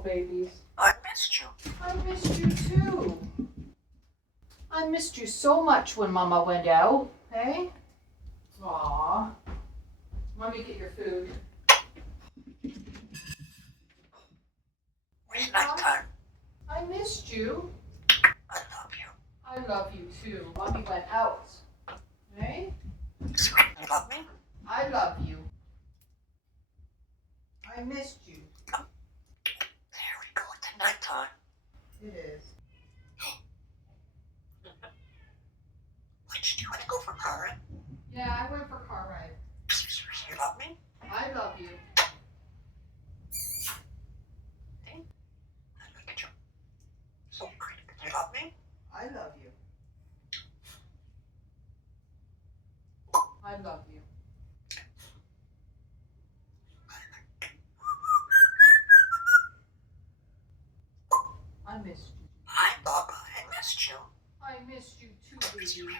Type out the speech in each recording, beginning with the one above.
babies. I missed you. I missed you too. I missed you so much when Mama went out. Hey? Aw. Let me get your food. It's nighttime. I missed you. I love you. I love you too. Mommy went out. Hey? Sweet, you love me? I love you. I missed you. There we go. It's nighttime. It is. What did you want to go for car ride? Yeah, I went for car ride. You love me? I love you. Hey, I look at you. So pretty. You love me? I love you. I love you. I missed you. I thought I missed you. I missed you too, baby.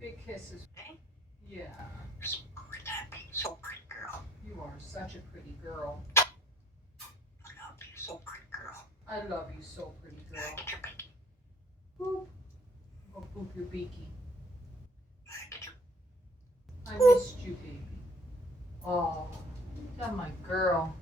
Big kisses. Hey, Yeah, you're so pretty. So pretty girl. you are such a pretty girl. I love you. So pretty girl. I love you so pretty girl. Get your pinky. Boop. Go boop your beaky. Get your... I missed you, baby. Oh, you're my girl.